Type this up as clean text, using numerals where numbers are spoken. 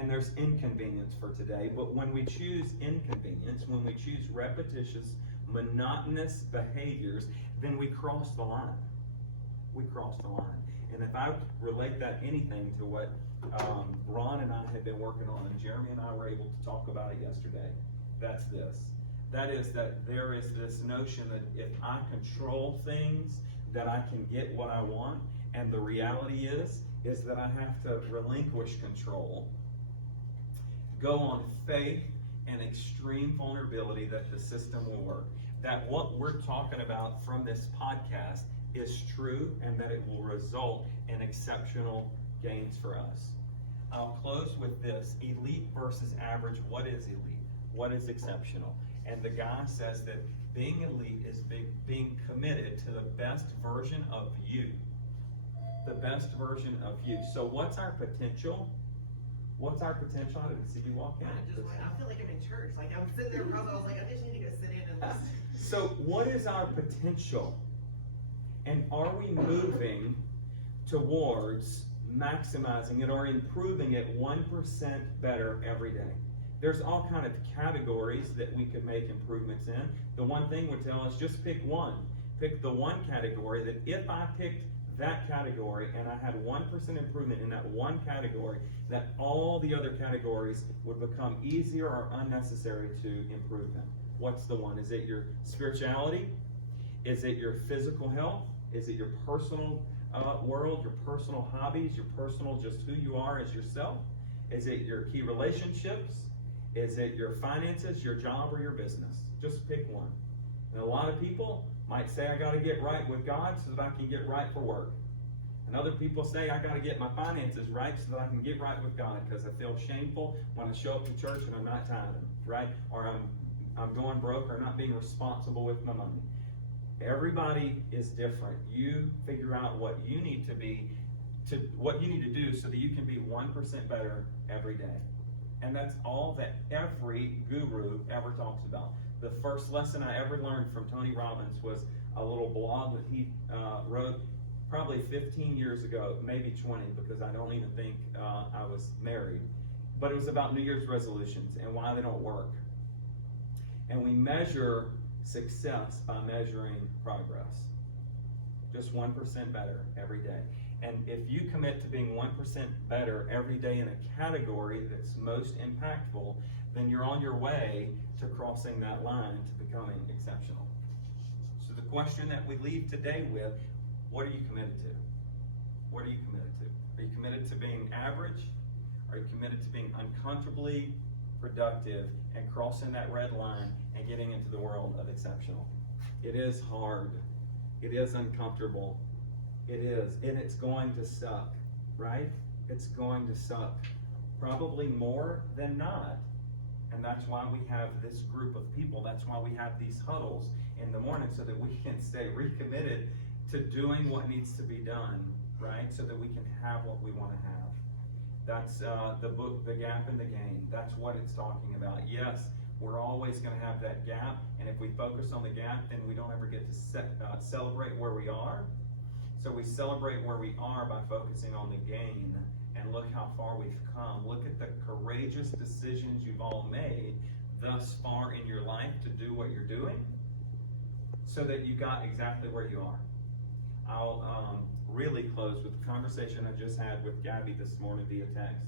and there's inconvenience for today. But when we choose inconvenience, when we choose repetitious, monotonous behaviors, then we cross the line. We cross the line. And if I relate that anything to what Ron and I had been working on, and Jeremy and I were able to talk about it yesterday, that's this. That is that there is this notion that if I control things, that I can get what I want. And the reality is that I have to relinquish control, go on faith and extreme vulnerability that the system will work. That what we're talking about from this podcast is true, and that it will result in exceptional gains for us. I'll close with this: elite versus average. What is elite? What is exceptional? And the guy says that being elite is being committed to the best version of you. The best version of you. So what's our potential? What's our potential? I didn't see you walk in. I feel like I'm in church. Like I'm sitting there, I was like, I just need to go sit in and listen. So what is our potential? And are we moving towards maximizing it or improving it 1% better every day? There's all kind of categories that we could make improvements in. The one thing would tell us, just pick one. Pick the one category that if I picked that category and I had 1% improvement in that one category, that all the other categories would become easier or unnecessary to improve in. What's the one? Is it your spirituality? Is it your physical health? Is it your personal world, your personal hobbies, your personal just who you are as yourself? Is it your key relationships? Is it your finances, your job, or your business? Just pick one. And a lot of people might say, I got to get right with God so that I can get right for work. And other people say, I got to get my finances right so that I can get right with God because I feel shameful when I show up to church and I'm not tithing, right? Or I'm going broke or not being responsible with my money. Everybody is different. You figure out what you need to be, what you need to do so that you can be 1% better every day. And that's all that every guru ever talks about. The first lesson I ever learned from Tony Robbins was a little blog that he wrote probably 15 years ago, maybe 20, because I don't even think I was married. But it was about New Year's resolutions and why they don't work. And we measure success by measuring progress. Just 1% better every day. And if you commit to being 1% better every day in a category that's most impactful, then you're on your way to crossing that line to becoming exceptional. So the question that we leave today with, what are you committed to? What are you committed to? Are you committed to being average? Are you committed to being uncomfortably productive and crossing that red line and getting into the world of exceptional? It is hard. It is uncomfortable. It is, and it's going to suck, right? It's going to suck. Probably more than not. And that's why we have this group of people. That's why we have these huddles in the morning so that we can stay recommitted to doing what needs to be done, right? So that we can have what we want to have. That's the book, The Gap and the Gain. That's what it's talking about. Yes, we're always going to have that gap. And if we focus on the gap, then we don't ever get to celebrate where we are. So we celebrate where we are by focusing on the gain. And look how far we've come. Look at the courageous decisions you've all made thus far in your life to do what you're doing so that you got exactly where you are. I'll really close with the conversation I just had with Gabby this morning via text.